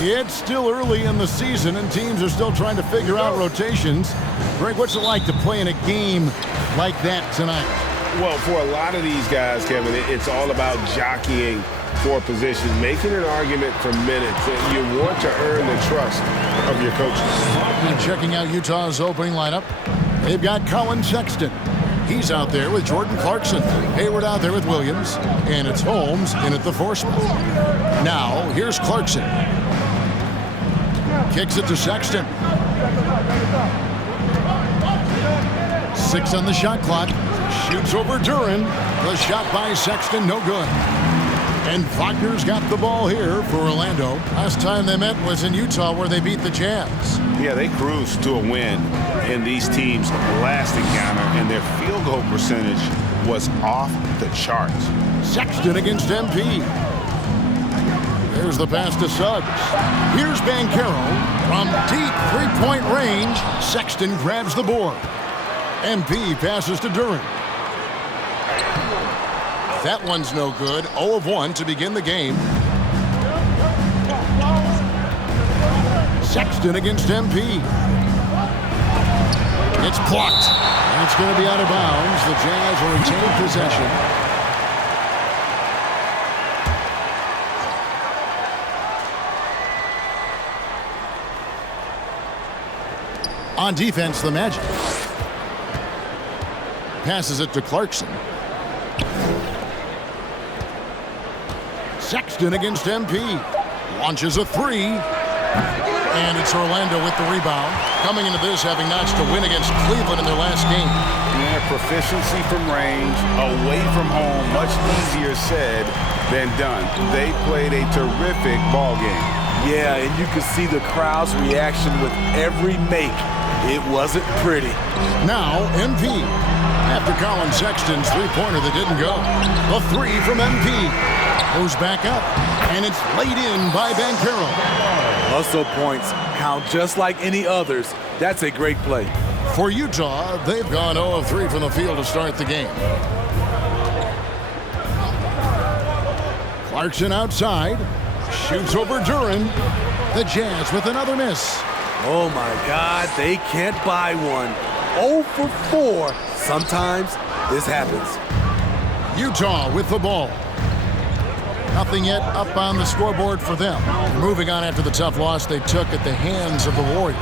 It's still early in the season, and teams are still trying to figure out rotations. Greg, what's it like to play in a game like that tonight? Well, for a lot of these guys, Kevin, it's all about jockeying for position, making an argument for minutes. You want to earn the trust of your coaches. And checking out Utah's opening lineup, they've got Colin Sexton. He's out there with Jordan Clarkson. Hayward out there with Williams. And it's Holmes in at the 4 spot. Now, here's Clarkson. Kicks it to Sexton. 6 on the shot clock. Shoots over Duren. The shot by Sexton, no good. And Wagner's got the ball here for Orlando. Last time they met was in Utah where they beat the Jazz. Yeah, they cruised to a win in these teams' last encounter, and their field goal percentage was off the charts. Sexton against MP. There's the pass to Suggs. Here's Banchero from deep three-point range. Sexton grabs the board. MP passes to Duren. That one's no good. 0 of 1 to begin the game. Sexton against MP. It's blocked. And it's going to be out of bounds. The Jazz will retain possession. On defense, the Magic. Passes it to Clarkson. Sexton against MP. Launches a 3. And it's Orlando with the rebound. Coming into this, having notched a win against Cleveland in their last game. Yeah, proficiency from range, away from home, much easier said than done. They played a terrific ball game. Yeah, and you could see the crowd's reaction with every make. It wasn't pretty. Now, MP. After Colin Sexton's three-pointer that didn't go. The 3 from MP. Goes back up, and it's laid in by Banchero. Hustle points count just like any others. That's a great play. For Utah, they've gone 0 of 3 from the field to start the game. Clarkson outside. Shoots over Duren. The Jazz with another miss. Oh, my God, they can't buy one. 0 for 4. Sometimes this happens. Utah with the ball. Nothing yet up on the scoreboard for them. Moving on after the tough loss they took at the hands of the Warriors.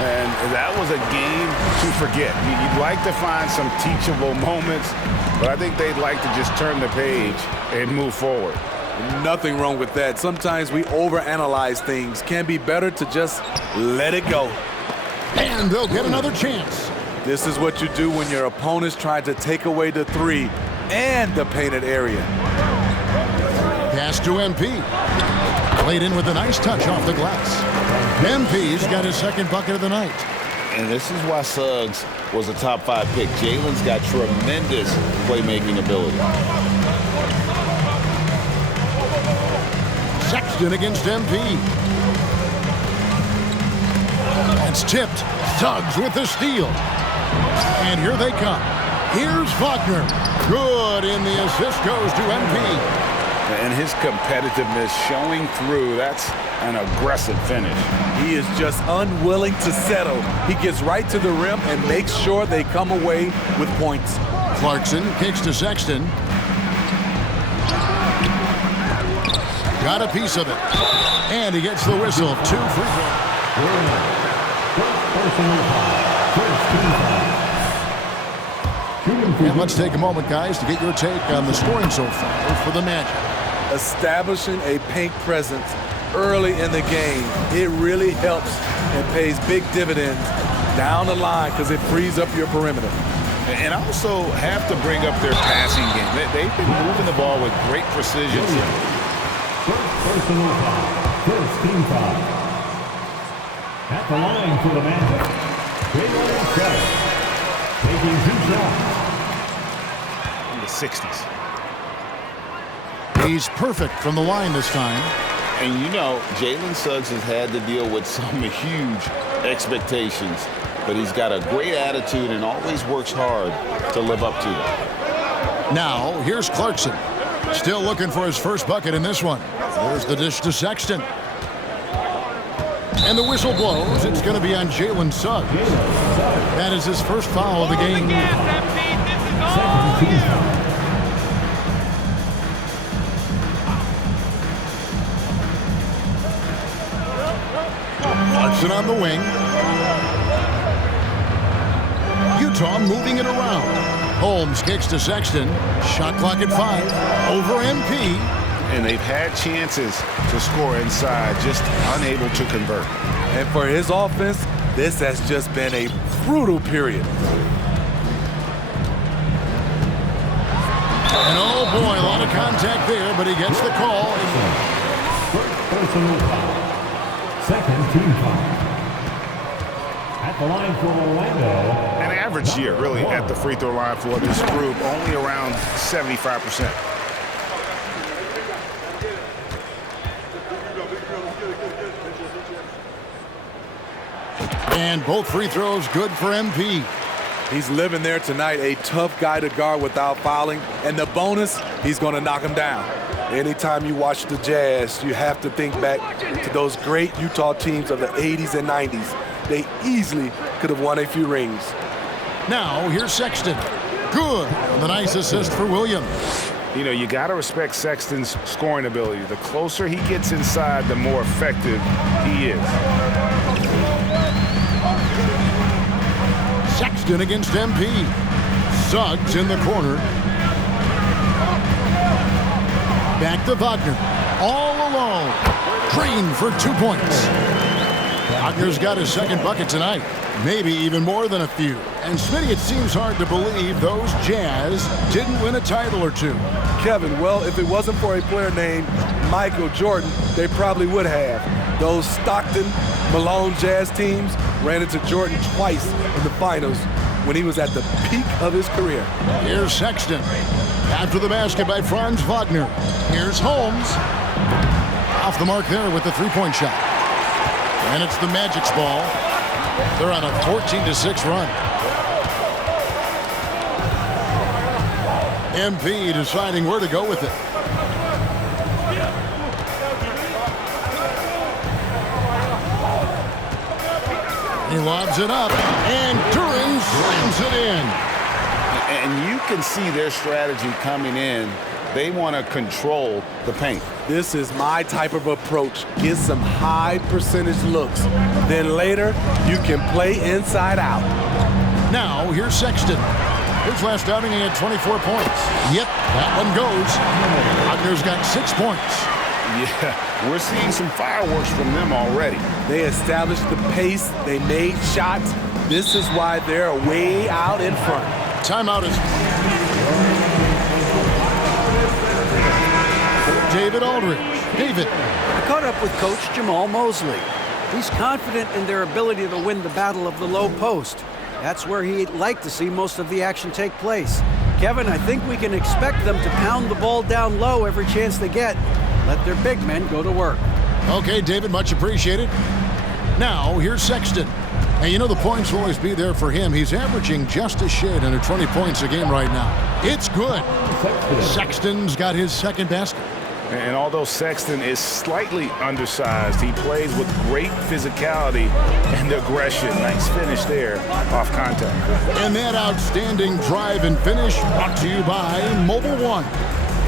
And that was a game to forget. You'd like to find some teachable moments, but I think they'd like to just turn the page and move forward. Nothing wrong with that. Sometimes we overanalyze things. Can be better to just let it go. And they'll get another chance. This is what you do when your opponents try to take away the 3 and the painted area. Pass to MP. Played in with a nice touch off the glass. MP's got his second bucket of the night. And this is why Suggs was a top 5 pick. Jalen's got tremendous playmaking ability. Sexton against MP. It's tipped. Suggs with the steal. And here they come. Here's Wagner. Good, and the assist goes to MP. And his competitiveness showing through. That's an aggressive finish. He is just unwilling to settle. He gets right to the rim and makes sure they come away with points. Clarkson kicks to Sexton. Got a piece of it. And he gets the whistle. 2 free throws. And let's take a moment, guys, to get your take on the scoring so far for the Magic. Establishing a paint presence early in the game, it really helps and pays big dividends down the line because it frees up your perimeter. And also have to bring up their passing game. They've been moving the ball with great precision. First personal foul. First team foul. At the line for the Magic, Jalen Suggs, taking 2 shots. In the 60s. He's perfect from the line this time. And you know, Jalen Suggs has had to deal with some huge expectations, but he's got a great attitude and always works hard to live up to them. Now, here's Clarkson. Still looking for his first bucket in this one. There's the dish to Sexton. And the whistle blows. It's going to be on Jalen Suggs. That is his first foul of the game. Second team foul. Clarkson on the wing. Utah moving it around. Holmes kicks to Sexton. Shot clock at 5. Over MP. And they've had chances to score inside, just unable to convert. And for his offense, this has just been a brutal period. And oh boy, a lot of contact there, but he gets the call. Personal foul. Second team foul. At the line for Orlando. An average year, really, at the free throw line for this group, only around 75%. And both free throws good for MP. He's living there tonight, a tough guy to guard without fouling. And the bonus, he's going to knock him down. Anytime you watch the Jazz, you have to think back to those great Utah teams of the 80s and 90s. They easily could have won a few rings. Now, here's Sexton. Good. And the nice assist for Williams. You know, you got to respect Sexton's scoring ability. The closer he gets inside, the more effective he is. Sexton against MP. Suggs in the corner. Back to Wagner. All alone. Green for 2 points. Wagner's got his second bucket tonight. Maybe even more than a few. And Smitty, it seems hard to believe those Jazz didn't win a title or two. Kevin, well, if it wasn't for a player named Michael Jordan, they probably would have. Those Stockton, Malone Jazz teams ran into Jordan twice in the finals when he was at the peak of his career. Here's Sexton. After the basket by Franz Wagner. Here's Holmes. Off the mark there with the three-point shot. And it's the Magic's ball. They're on a 14-6 run. MP deciding where to go with it. He lobs it up, and Duren slams it in. And you can see their strategy coming in. They want to control the paint. This is my type of approach. Get some high percentage looks. Then later, you can play inside out. Now, here's Sexton. His last outing, he had 24 points. Yep, that one goes. Wagner's got 6 points. Yeah, we're seeing some fireworks from them already. They established the pace. They made shots. This is why they're way out in front. Timeout is... David Aldridge. David. I caught up with Coach Jamal Mosley. He's confident in their ability to win the battle of the low post. That's where he'd like to see most of the action take place. Kevin, I think we can expect them to pound the ball down low every chance they get. Let their big men go to work. Okay, David, much appreciated. Now, here's Sexton. And you know the points will always be there for him. He's averaging just a shade under 20 points a game right now. It's good. Sexton's got his second basket. And although Sexton is slightly undersized, he plays with great physicality and aggression. Nice finish there off contact. And that outstanding drive and finish brought to you by Mobile One.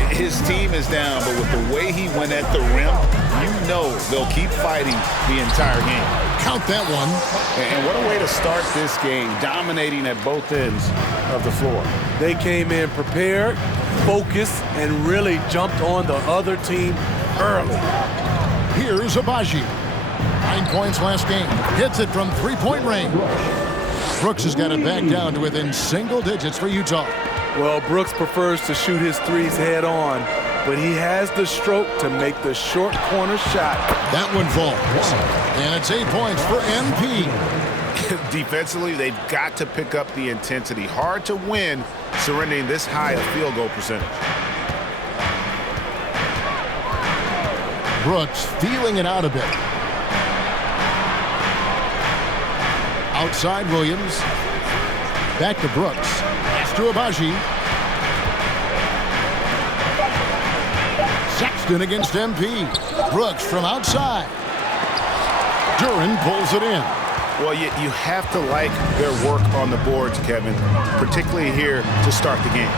His team is down, but with the way he went at the rim, you know they'll keep fighting the entire game. Count that one. And what a way to start this game, dominating at both ends of the floor. They came in prepared, focused, and really jumped on the other team early. Here's Agbaji. 9 points last game. Hits it from three-point range. Brooks has got it back down to within single digits for Utah. Well, Brooks prefers to shoot his threes head on, but he has the stroke to make the short corner shot. That one falls. And it's 8 points for MP. Defensively, they've got to pick up the intensity. Hard to win surrendering this high a field goal percentage. Brooks feeling it out a bit. Outside Williams. Back to Brooks. Pass to Agbaji. Sexton against MP. Brooks from outside. Duren pulls it in. Well, you have to like their work on the boards, Kevin, particularly here to start the game.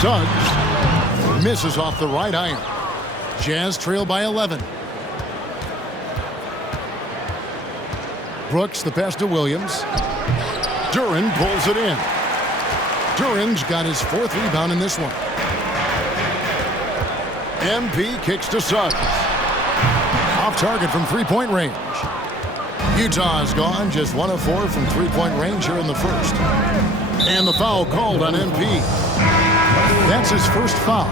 Suggs misses off the right iron. Jazz trail by 11. Brooks, the pass to Williams. Duren pulls it in. Duren's got his 4th rebound in this one. MP kicks to Suggs. Off target from three-point range. Utah is gone, just 1 of 4 from three-point range here in the first. And the foul called on MP. That's his first foul.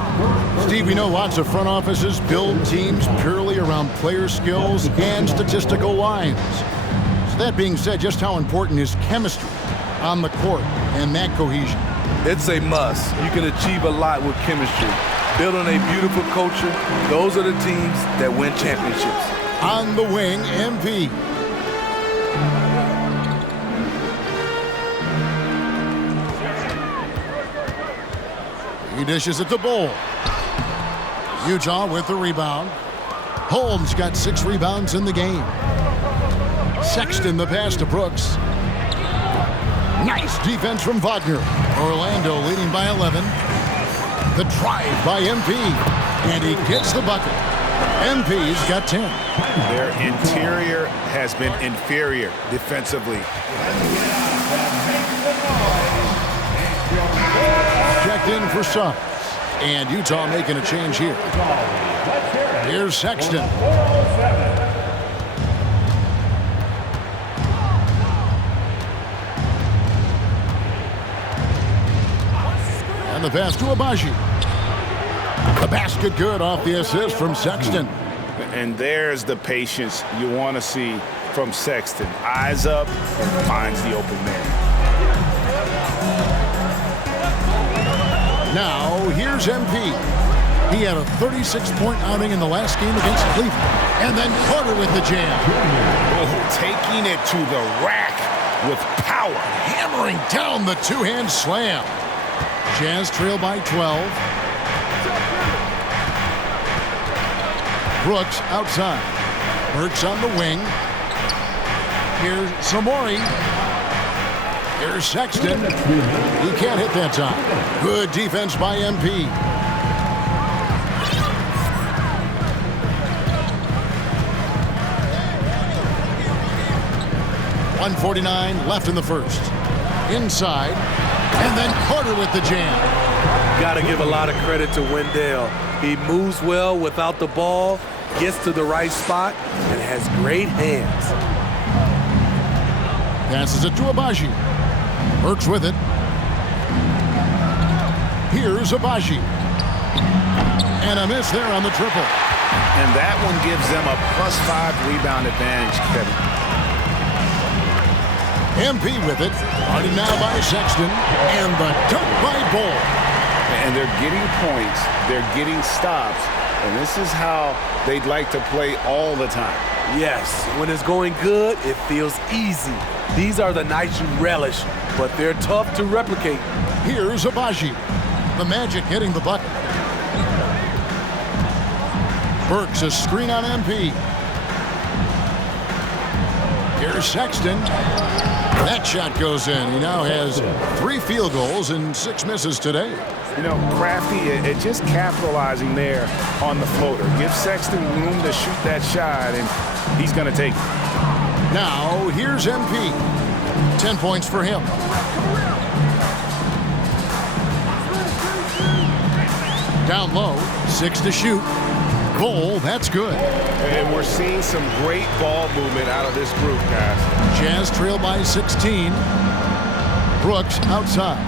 Steve, we know lots of front offices build teams purely around player skills and statistical lines. So that being said, just how important is chemistry on the court and that cohesion? It's a must. You can achieve a lot with chemistry. Building a beautiful culture, those are the teams that win championships. On the wing, MP. He dishes it to Bol. Utah with the rebound. Holmes got 6 rebounds in the game. Sexton the pass to Brooks. Nice defense from Wagner. Orlando leading by 11. The drive by MP. And he gets the bucket. MP's got 10. Their interior has been inferior defensively. Checked in for Suggs. And Utah making a change here. Here's Sexton. And the pass to Agbaji. The basket good off the assist from Sexton. And there's the patience you want to see from Sexton. Eyes up and finds the open man. Now, here's MP. He had a 36-point outing in the last game against Cleveland. And then Carter with the jam. Oh, taking it to the rack with power. Hammering down the two-hand slam. Jazz trail by 12. Brooks outside. Burks on the wing. Here's Samori. Here's Sexton. He can't hit that time. Good defense by MP. .149 left in the first. Inside. And then Carter with the jam. Got to give a lot of credit to Wendell. He moves well without the ball, gets to the right spot, and has great hands. Passes it to Agbaji. Burks with it. Here's Agbaji. And a miss there on the triple. And that one gives them a +5 rebound advantage, Kevin. MP with it. Guarded now by Sexton. And the dunk by Bol. And they're getting points. They're getting stops. And this is how they'd like to play all the time. Yes, when it's going good, it feels easy. These are the nights you relish, but they're tough to replicate. Here's Agbaji. The Magic getting the bucket. Burks a screen on MP. Here's Sexton. That shot goes in. He now has 3 field goals and 6 misses today. You know, Crafty, it just capitalizing there on the floater. Give Sexton room to shoot that shot, and he's going to take it. Now, here's MP. 10 points for him. Down low, 6 to shoot. Bol, that's good. And we're seeing some great ball movement out of this group, guys. Jazz trail by 16. Brooks outside.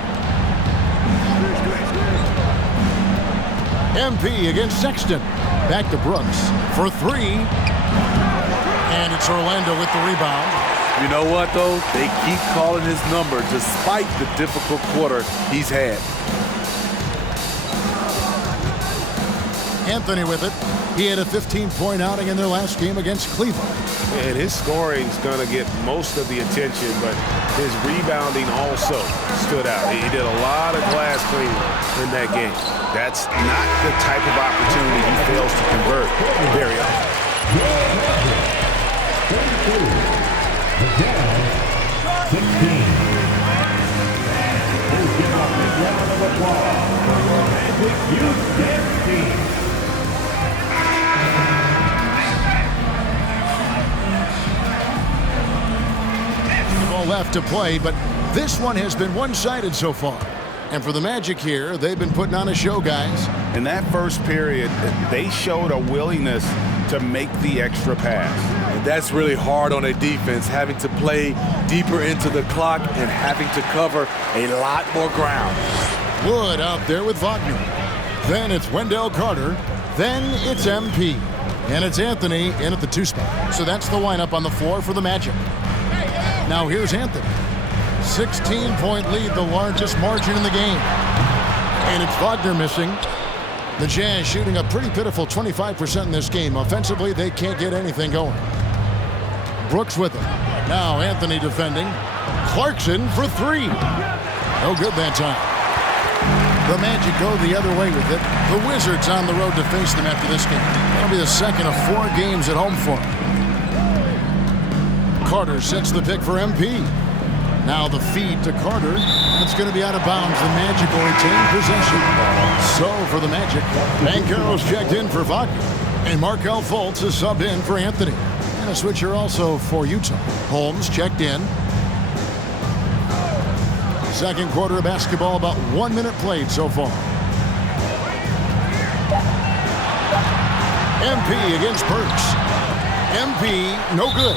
MP against Sexton. Back to Brooks for 3. And it's Orlando with the rebound. You know what, though? They keep calling his number despite the difficult quarter he's had. Anthony with it. He had a 15-point outing in their last game against Cleveland. And his scoring's going to get most of the attention, but his rebounding also stood out. He did a lot of glass cleaning in that game. That's not the type of opportunity he fails to convert very often. 32. The Jazz, 16. Please give a big round of applause for your Magic Youth Dance Team. Left to play, but this one has been one-sided so far. And for the Magic here, they've been putting on a show, guys. In that first period, they showed a willingness to make the extra pass. And that's really hard on a defense, having to play deeper into the clock and having to cover a lot more ground. Wood out there with Wagner. Then it's Wendell Carter. Then it's MP. And it's Anthony in at the 2 spot. So that's the lineup on the floor for the Magic. Now here's Anthony. 16-point lead, the largest margin in the game. And it's Wagner missing. The Jazz shooting a pretty pitiful 25% in this game. Offensively, they can't get anything going. Brooks with him. Now Anthony defending. Clarkson for 3. No good that time. The Magic go the other way with it. The Wizards on the road to face them after this game. That'll be the second of 4 games at home for them. Carter sets the pick for MP. Now the feed to Carter. It's going to be out of bounds. The Magic will retain possession. So for the Magic, Banchero's checked in for Wagner. And Markelle Fultz is subbed in for Anthony. And a switcher also for Utah. Holmes checked in. Second quarter of basketball, about 1 minute played so far. MP against Burks. MP, no good.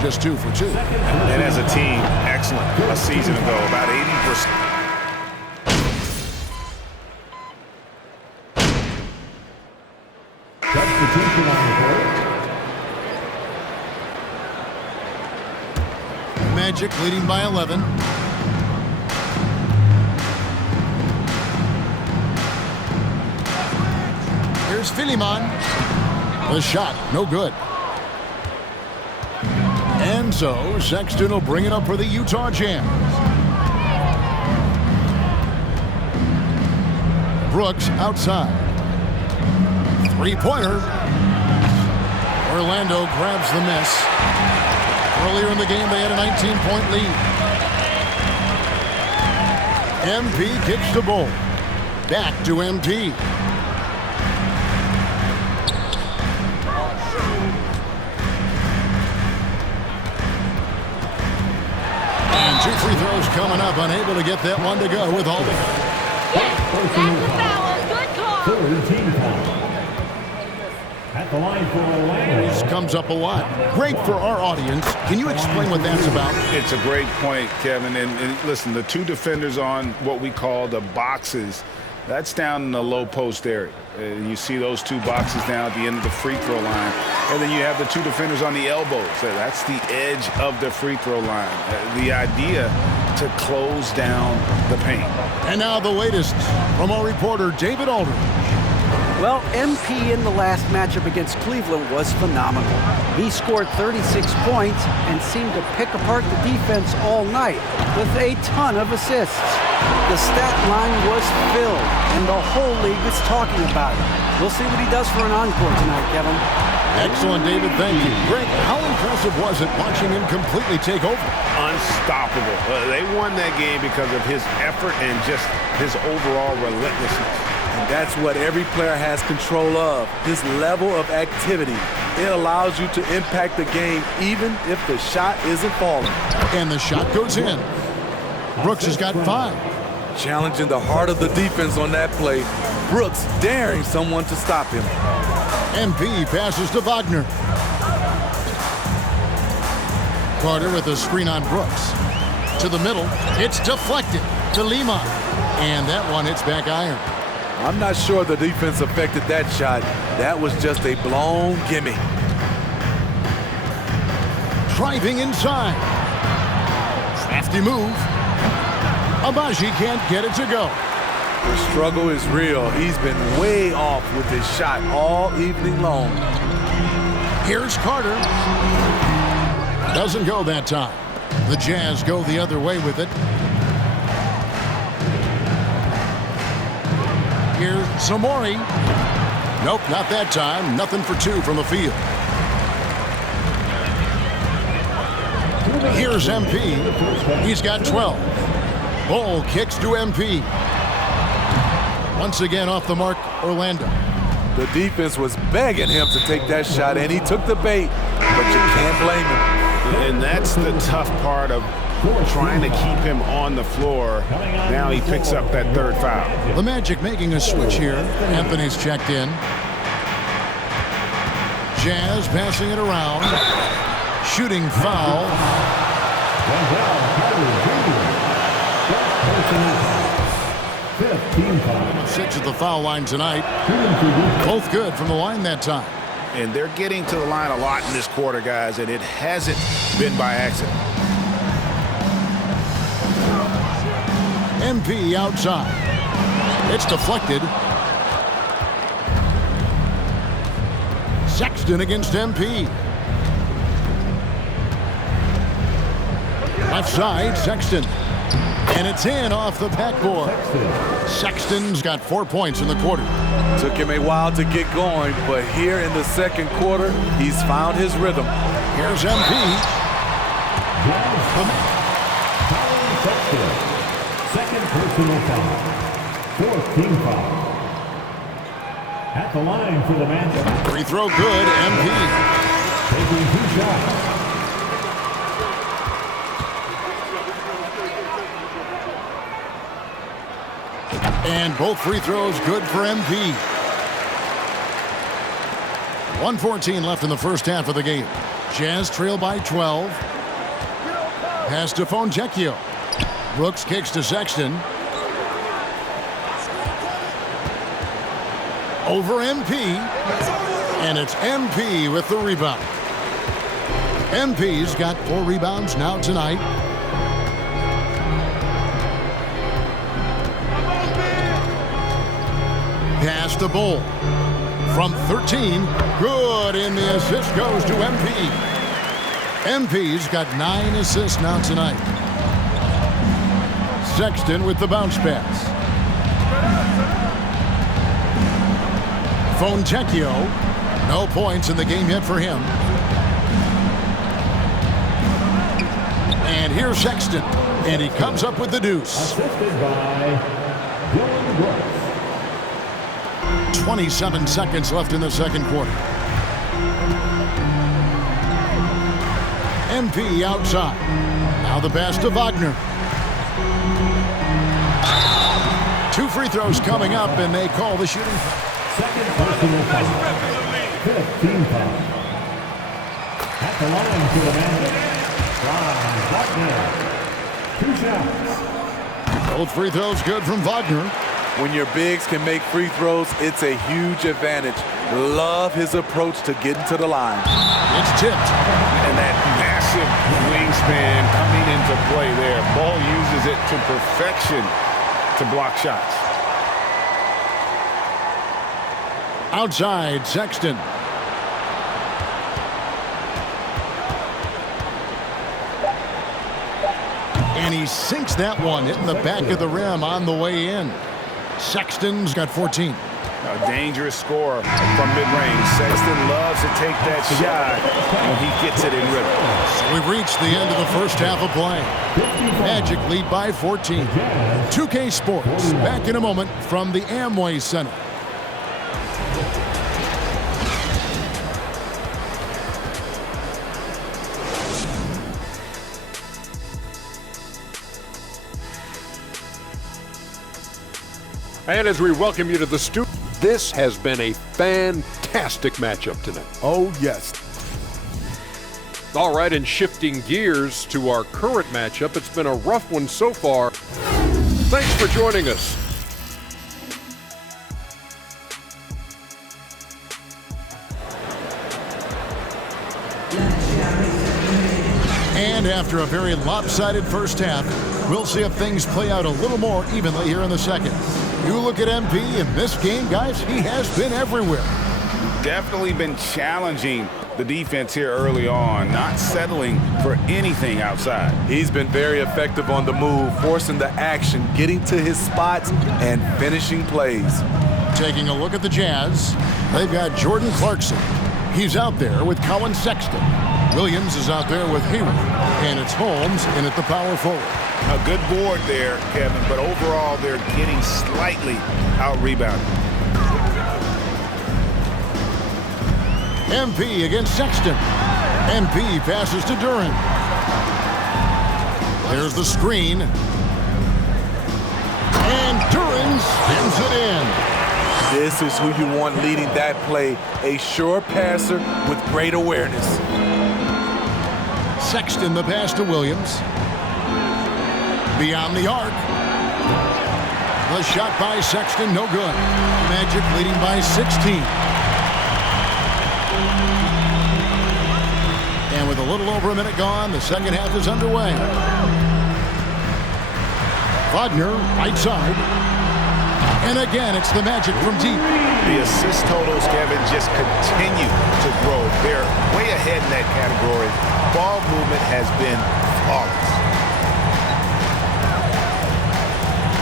Just 2 for 2. And as a team, excellent. A season ago, about 80%. Substitution on the court. Magic leading by 11. Here's Philemon. The shot, no good. And so, Sexton will bring it up for the Utah Jazz. Brooks outside. 3-pointer. Orlando grabs the miss. Earlier in the game, they had a 19-point lead. MP kicks the ball. Back to MP. And 2 free throws coming up. Unable to get that one to go with Alden. Personal foul. Third team foul. At the line for Orlando. This comes up a lot. Great for our audience. Can you explain what that's about? It's a great point, Kevin. And listen, the 2 defenders on what we call the boxes, that's down in the low post area. You see those 2 boxes down at the end of the free throw line. And then you have the 2 defenders on the elbows. That's the edge of the free throw line. The idea to close down the paint. And now the latest from our reporter, David Aldridge. Well, MP in the last matchup against Cleveland was phenomenal. He scored 36 points and seemed to pick apart the defense all night with a ton of assists. The stat line was filled, and the whole league is talking about it. We'll see what he does for an encore tonight, Kevin. Excellent, David. Thank you. Greg, how impressive was it watching him completely take over? Unstoppable. They won that game because of his effort and just his overall relentlessness. And that's what every player has control of, his level of activity. It allows you to impact the game even if the shot isn't falling. And the shot goes in. Brooks has got 5. Challenging the heart of the defense on that play. Brooks daring someone to stop him. MP passes to Wagner. Carter with a screen on Brooks. To the middle. It's deflected to Lima. And that one hits back iron. I'm not sure the defense affected that shot. That was just a blown gimme. Driving inside. Crafty move. Abaji can't get it to go. The struggle is real. He's been way off with his shot all evening long. Here's Carter. Doesn't go that time. The Jazz go the other way with it. Here's Samori. Nope, not that time. Nothing for two from the field. Here's MP. He's got 12. Bull kicks to MP. Once again off the mark, Orlando. The defense was begging him to take that shot, and he took the bait, but you can't blame him. And that's the tough part of trying to keep him on the floor. Now he picks up that third foul. The Magic making a switch here. Anthony's checked in. Jazz passing it around. Shooting foul. 6 at the foul line tonight. Both good from the line that time. And they're getting to the line a lot in this quarter, guys, and it hasn't been by accident. MP outside. It's deflected. Sexton against MP. Left side, Sexton. And it's in off the backboard. Sexton's got 4 points in the quarter. Took him a while to get going, but here in the second quarter, he's found his rhythm. Here's MP. Second personal foul. 4th team foul. At the line for the Magic. Free throw good, MP. Taking 2 shots. And both free throws good for MP. 1:14 left in the first half of the game. Jazz trail by 12. Pass to Fontecchio. Brooks kicks to Sexton. Over MP. And it's MP with the rebound. MP's got 4 rebounds now tonight. Pass to Bull. From 13. Good, and the assist goes to MP. MP's got 9 assists now tonight. Sexton with the bounce pass. Fontecchio. No points in the game yet for him. And here's Sexton. And he comes up with the deuce. Assisted by Dillon Brooks. 27 seconds left in the second quarter. MP outside. Now the pass to Wagner. 2 free throws coming up, and they call the shooting. Second personal foul. 5th team foul. At the line for the Magic. Wagner. 2 shots. Both free throws good from Wagner. When your bigs can make free throws, it's a huge advantage. Love his approach to getting to the line. It's tipped. And that massive wingspan coming into play there. Ball uses it to perfection to block shots. Outside, Sexton. And he sinks that one, hitting the back of the rim on the way in. Sexton's got 14. A dangerous scorer from mid-range. Sexton loves to take that shot when he gets it in rhythm. So we've reached the end of the first half of play. Magic lead by 14. 2K Sports back in a moment from the Amway Center. And as we welcome you to the studio, this has been a fantastic matchup tonight. Oh, yes. All right, and shifting gears to our current matchup, it's been a rough one so far. Thanks for joining us. And after a very lopsided first half, we'll see if things play out a little more evenly here in the second. You look at MP in this game, guys, he has been everywhere. definitely been challenging the defense here early on, not settling for anything outside. He's been very effective on the move, forcing the action, getting to his spots, and finishing plays. Taking a look at the Jazz, they've got Jordan Clarkson. He's out there with Colin Sexton. Williams is out there with Hayward. And it's Holmes in at the power forward. A good board there, Kevin, but overall they're getting slightly out-rebounded. MP against Sexton. MP passes to Duren. There's the screen. And Duren spins it in. This is who you want leading that play, a sure passer with great awareness. Sexton the pass to Williams. Beyond the arc. The shot by Sexton, no good. Magic leading by 16. And with a little over a minute gone, the second half is underway. Wagner, right side. And again, it's the Magic from deep. The assist totals, Kevin, just continue to grow. They're way ahead in that category. Ball movement has been flawless.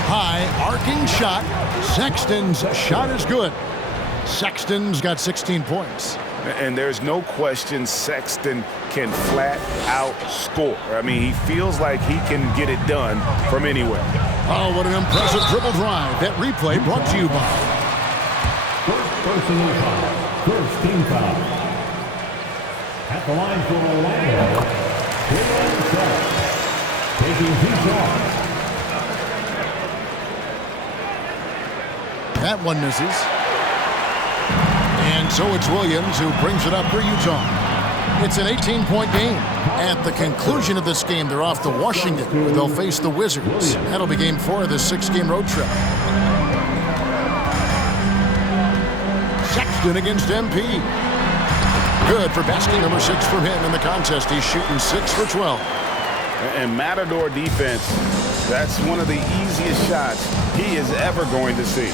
High arcing shot. Sexton's shot is good. Sexton's got 16 points. And there's no question Sexton can flat out score. I mean, he feels like he can get it done from anywhere. Oh, what an impressive dribble drive. That replay brought to you by First personal foul. First team foul. At the line for Orlando, Jalen Suggs. Taking 2 shots. That one misses. And so it's Williams who brings it up for Utah. It's an 18-point game. At the conclusion of this game, they're off to Washington, where they'll face the Wizards. That'll be game 4 of this 6-game road trip. Sexton against MP. Good for basket number 6 from him in the contest. He's shooting 6 for 12. And Matador defense, that's one of the easiest shots he is ever going to see.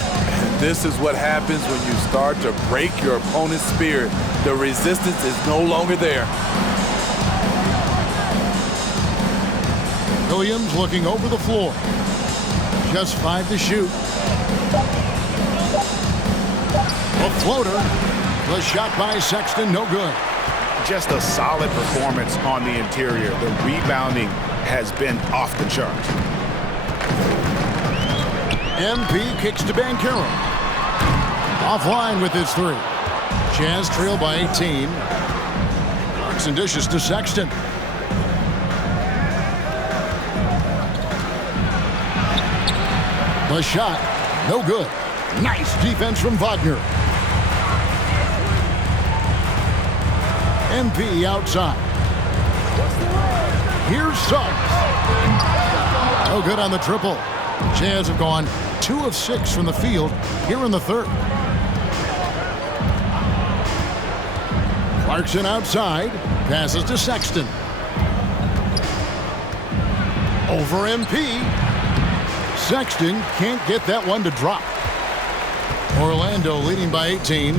This is what happens when you start to break your opponent's spirit. The resistance is no longer there. Williams looking over the floor. Just 5 to shoot. A floater. The shot by Sexton, no good. Just a solid performance on the interior. The rebounding has been off the charts. MP kicks to Banchero. Offline with his 3. Jazz trail by 18. Clarkson dishes to Sexton. The shot, no good. Nice defense from Wagner. MP outside. Here's Suggs. No good on the triple. Jazz have gone 2 of 6 from the field here in the third. Clarkson outside. Passes to Sexton. Over MP. Sexton can't get that one to drop. Orlando leading by 18.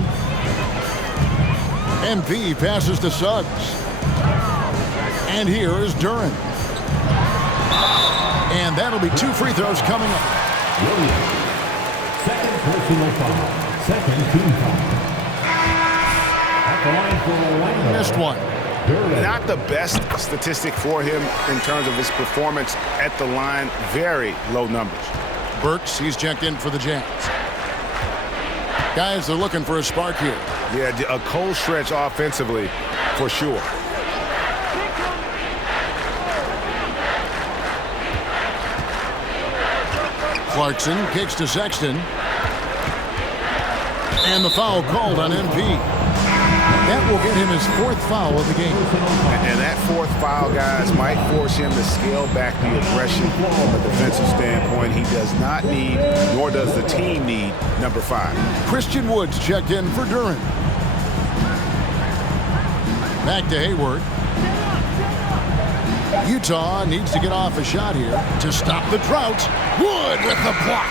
MP passes to Suggs. And here is Duren. And that'll be 2 free throws coming up. Williams. Second personal foul. Second team foul. At the line for Orlando. Missed one. Duren. Not the best statistic for him in terms of his performance at the line. Very low numbers. Burks, he's checked in for the Jazz. Guys, they're looking for a spark here. Yeah, a cold stretch offensively for sure. Clarkson kicks to Sexton. And the foul called on MP. That will get him his 4th foul of the game. And that 4th foul, guys, might force him to scale back the aggression from a defensive standpoint. He does not need, nor does the team need, number 5. Christian Woods checked in for Duren. Back to Hayward. Utah needs to get off a shot here to stop the drought. Wood with the block.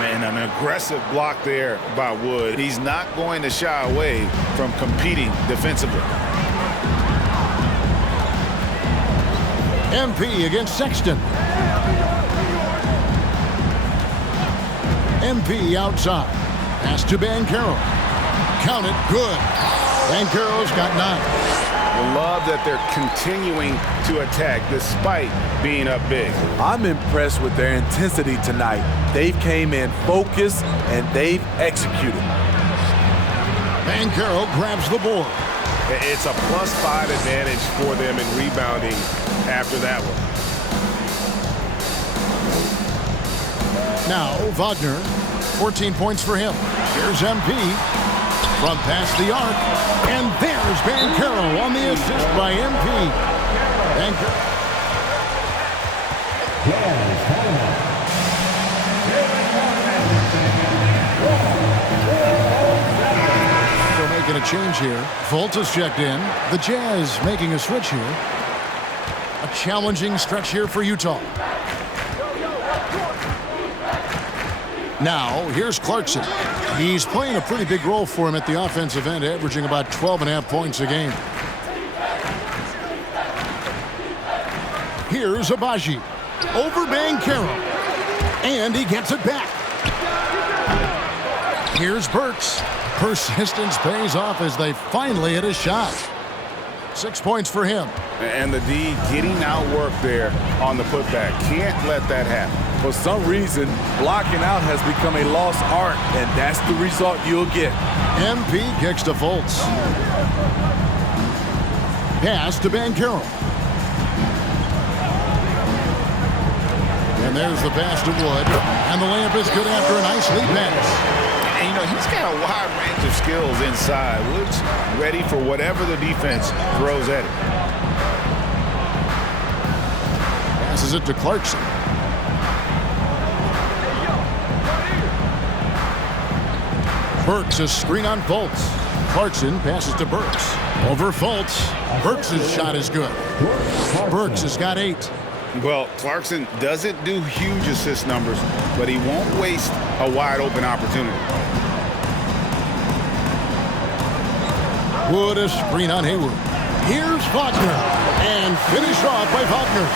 Man, an aggressive block there by Wood. He's not going to shy away from competing defensively. MP against Sexton. MP outside. Pass to Banchero. Count it. Good. Banchero's got 9. Love that they're continuing to attack despite being up big. I'm impressed with their intensity tonight. They've came in focused and they've executed. Banchero grabs the board. It's a +5 advantage for them in rebounding after that one. Now Wagner, 14 points for him. Here's MP. From past the arc, and there's Banchero on the assist by MP. Banchero. We're making a change here. Fultz has checked in. The Jazz making a switch here. A challenging stretch here for Utah. Now, here's Clarkson. He's playing a pretty big role for him at the offensive end, averaging about 12.5 points a game. Here's Agbaji. Over Banchero. And he gets it back. Here's Burks. Persistence pays off as they finally hit a shot. 6 points for him. And the D getting outworked there on the putback. Can't let that happen. For some reason, blocking out has become a lost art, and that's the result you'll get. MP kicks to Fultz. Pass to Banchero. And there's the pass to Wood. And the layup is good after a nice lead pass. And, you know, he's got a wide range of skills inside. Wood's ready for whatever the defense throws at him. Passes it to Clarkson. Burks, a screen on Fultz. Clarkson passes to Burks. Over Fultz. Burks' shot is good. Burks has got 8. Well, Clarkson doesn't do huge assist numbers, but he won't waste a wide open opportunity. Wood, a screen on Hayward. Here's Wagner. And finished off by Wagner.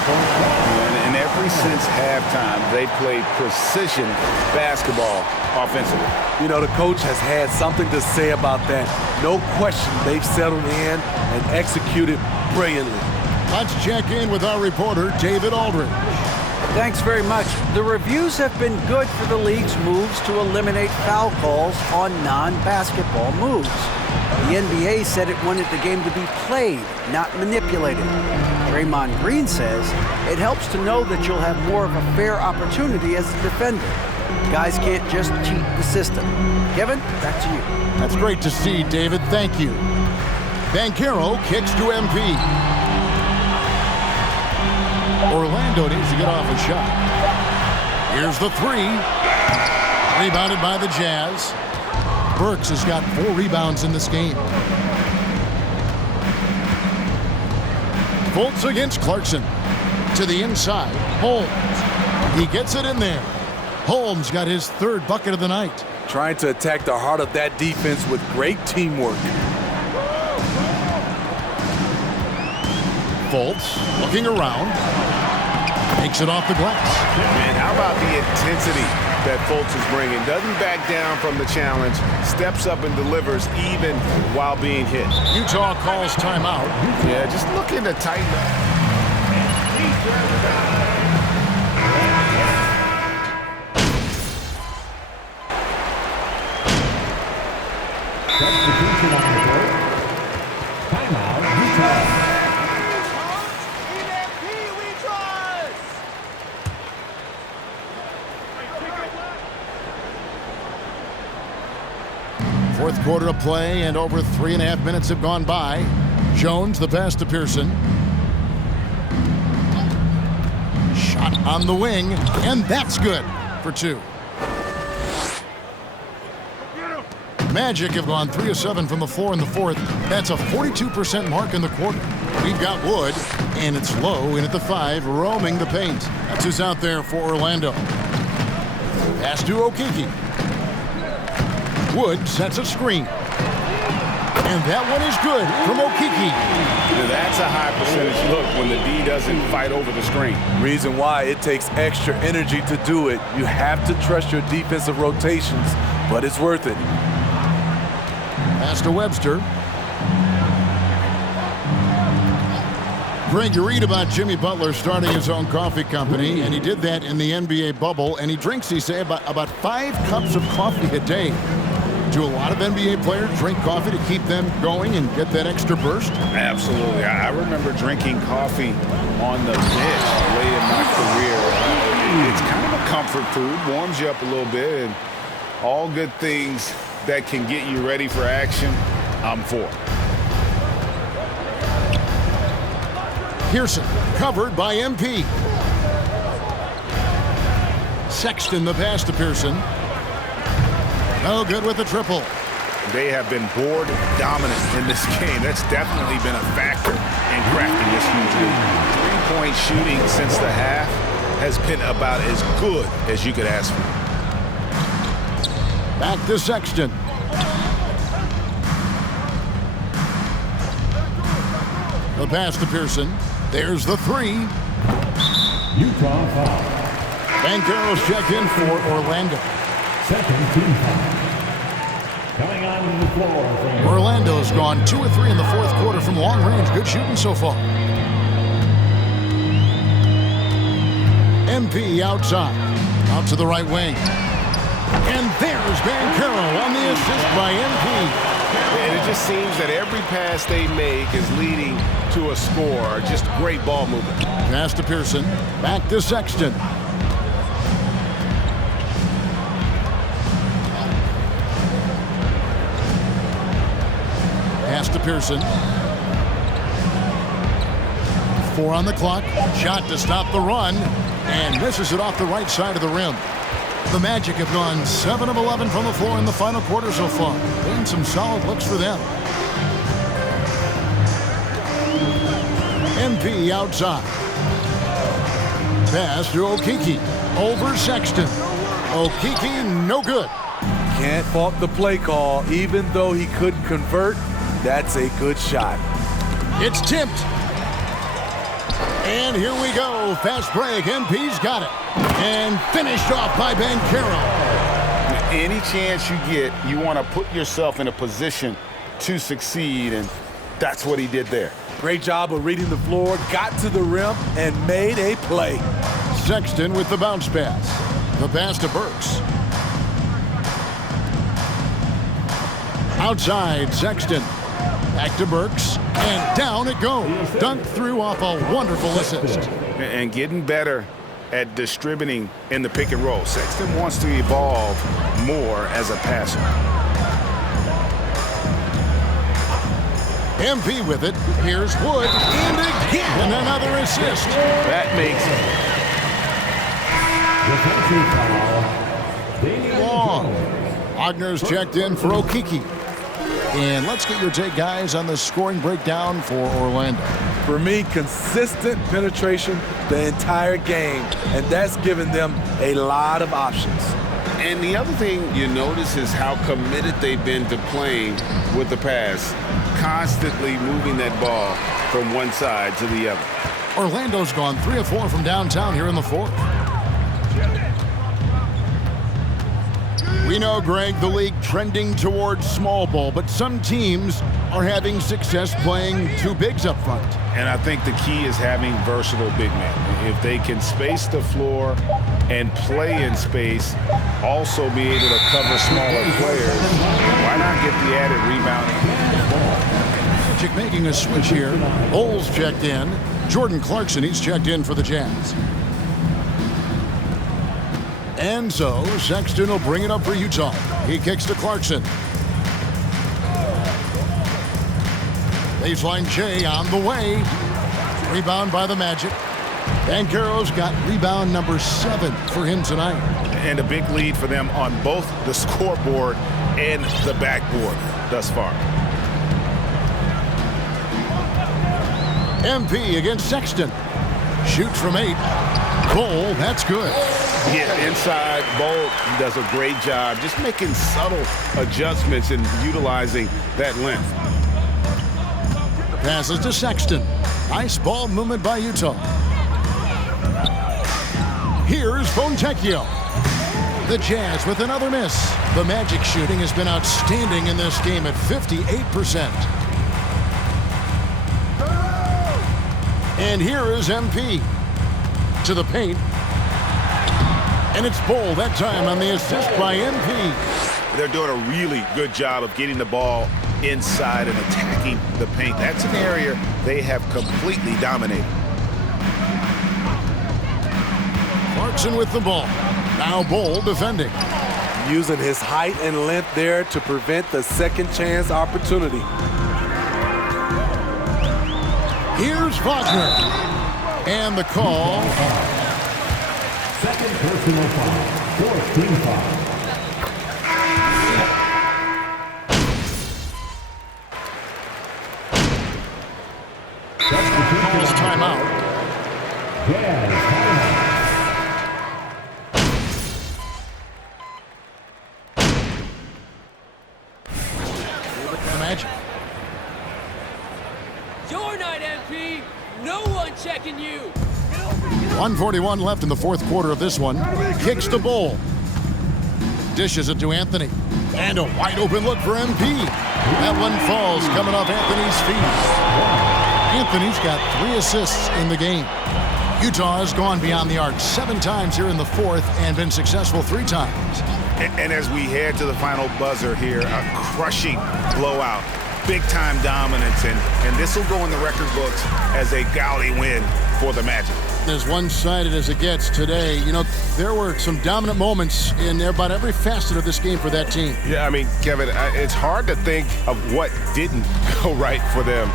And ever since halftime, they played precision basketball offensively. You know, the coach has had something to say about that. No question, they've settled in and executed brilliantly. Let's check in with our reporter, David Aldridge. Thanks very much. The reviews have been good for the league's moves to eliminate foul calls on non-basketball moves. The NBA said it wanted the game to be played, not manipulated. Draymond Green says it helps to know that you'll have more of a fair opportunity as a defender. Guys can't just cheat the system. Kevin, back to you. That's great to see, David. Thank you. Banchero kicks to MP. Orlando needs to get off a shot. Here's the 3. Rebounded by the Jazz. Burks has got 4 rebounds in this game. Fultz against Clarkson. To the inside. Holmes. He gets it in there. Holmes got his 3rd bucket of the night. Trying to attack the heart of that defense with great teamwork. Fultz looking around. Takes it off the glass. Man, how about the intensity that Fultz is bringing? Doesn't back down from the challenge. Steps up and delivers even while being hit. Utah calls timeout. Yeah, just looking to tighten up. Substitution on the court. Timeout, Utah. Fourth quarter of play, and over 3.5 minutes have gone by. Jones, the pass to Pearson. Shot on the wing, and that's good for 2. Magic have gone 3 of 7 from the floor in the 4th. That's a 42% mark in the quarter. We've got Wood, and it's Lowe in at the 5, roaming the paint. That's who's out there for Orlando. Pass to Okeke. Wood sets a screen. And that one is good from Okeke. Now that's a high percentage look when the D doesn't fight over the screen. Reason why it takes extra energy to do it. You have to trust your defensive rotations, but it's worth it. Pass to Webster. Greg, you read about Jimmy Butler starting his own coffee company, and he did that in the NBA bubble, and he drinks, he say, about 5 cups of coffee a day. Do a lot of NBA players drink coffee to keep them going and get that extra burst? Absolutely. I remember drinking coffee on the bench late in my career. It's kind of a comfort food, warms you up a little bit, and all good things that can get you ready for action, I'm for. Pearson covered by MP. Sexton the pass to Pearson. No good with the triple. They have been board dominant in this game. That's definitely been a factor in crafting this huge lead. 3-point shooting since the half has been about as good as you could ask for. Back to Sexton. The pass to Pearson. There's the 3. Utah foul. Banchero's checked in for Orlando. Second team foul. Coming on the floor from Orlando's gone 2 of 3 in the fourth quarter from long range. Good shooting so far. MP outside. Out to the right wing. And there's Banchero on the assist by MP. And it just seems that every pass they make is leading to a score. Just great ball movement. Pass to Pearson. Back to Sexton. Pass to Pearson. 4 on the clock. Shot to stop the run. And misses it off the right side of the rim. The Magic have gone 7 of 11 from the floor in the final quarter so far. Been some solid looks for them. MP outside. Pass to Okeke. Over Sexton. Okeke, no good. Can't fault the play call. Even though he couldn't convert, that's a good shot. It's tipped. And here we go. Fast break. MP's got it. And finished off by Banchero. Any chance you get, you want to put yourself in a position to succeed, and that's what he did there. Great job of reading the floor, got to the rim, and made a play. Sexton with the bounce pass. The pass to Burks. Outside, Sexton. Back to Burks. And down it goes. Dunked through off a wonderful assist. And getting better at distributing in the pick and roll. Sexton wants to evolve more as a passer. MP with it. Here's Wood. And again another assist. That makes defensive foul. Long. Wagner's checked in for Okeke. And let's get your take, guys, on the scoring breakdown for Orlando. For me, consistent penetration the entire game, and that's given them a lot of options. And the other thing you notice is how committed they've been to playing with the pass, constantly moving that ball from one side to the other. Orlando's gone 3 of 4 from downtown here in the fourth. We know, Greg, the league trending towards small ball, but some teams are having success playing 2 bigs up front. And I think the key is having versatile big men. If they can space the floor and play in space, also be able to cover smaller players, why not get the added rebounding? Magic making a switch here. Bowles checked in. Jordan Clarkson, he's checked in for the Jazz. And so Sexton will bring it up for Utah. He kicks to Clarkson. Baseline J on the way. Rebound by the Magic. Banchero's got rebound number 7 for him tonight. And a big lead for them on both the scoreboard and the backboard thus far. MP against Sexton. Shoots from 8. Goal, that's good. Yeah, inside, Bol does a great job just making subtle adjustments and utilizing that length. Passes to Sexton. Nice ball movement by Utah. Here's Fontecchio. The Jazz with another miss. The Magic shooting has been outstanding in this game at 58%. And here is MP. To the paint. And it's Bol that time on the assist by MP. They're doing a really good job of getting the ball inside and attacking the paint. That's an area they have completely dominated. Clarkson with the ball. Now Bol defending. Using his height and length there to prevent the second chance opportunity. Here's Wagner. And the call. Second personal foul. Fourth team foul. Calls timeout. Jazz timeout. The Magic. Your night, MP. No one checking you. 1:41 left in the fourth quarter of this one. Kicks the Bol. Dishes it to Anthony. And a wide open look for MP. That one falls coming off Anthony's feet. Anthony's got 3 assists in the game. Utah has gone beyond the arc 7 times here in the fourth and been successful 3 times. And as we head to the final buzzer here, a crushing blowout. Big-time dominance, and this will go in the record books as a gaudy win for the Magic. As one-sided as it gets today, you know, there were some dominant moments in about every facet of this game for that team. Yeah, I mean, Kevin, it's hard to think of what didn't go right for them.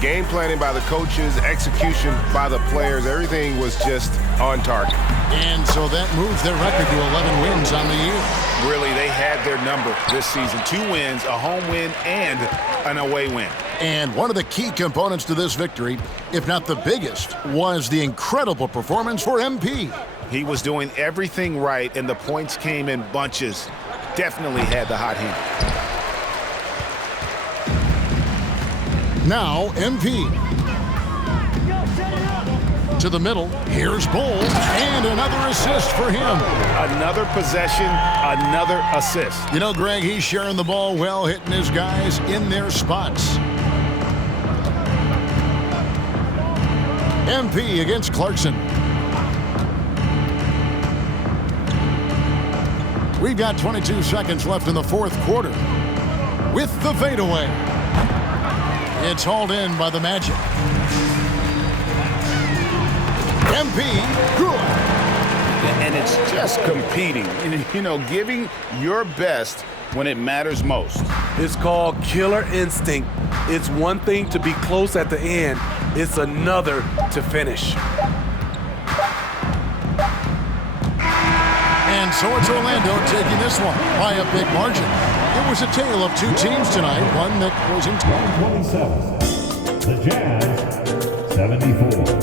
Game planning by the coaches, execution by the players, everything was just on target. And so that moves their record to 11 wins on the year. Really, they had their number this season. 2 wins, a home win, and an away win. And one of the key components to this victory, if not the biggest, was the incredible performance for MP. He was doing everything right, and the points came in bunches. Definitely had the hot hand. Now MP. To the middle. Here's Bol. And another assist for him. Another possession, another assist. You know, Greg, he's sharing the ball well, hitting his guys in their spots. MP against Clarkson. We've got 22 seconds left in the fourth quarter. With the fadeaway. It's hauled in by the Magic. MP, good. And it's just competing. You know, giving your best when it matters most. It's called killer instinct. It's one thing to be close at the end. It's another to finish. And so it's Orlando taking this one by a big margin. It was a tale of 2 teams tonight, one that was in 127. The Jazz, 74.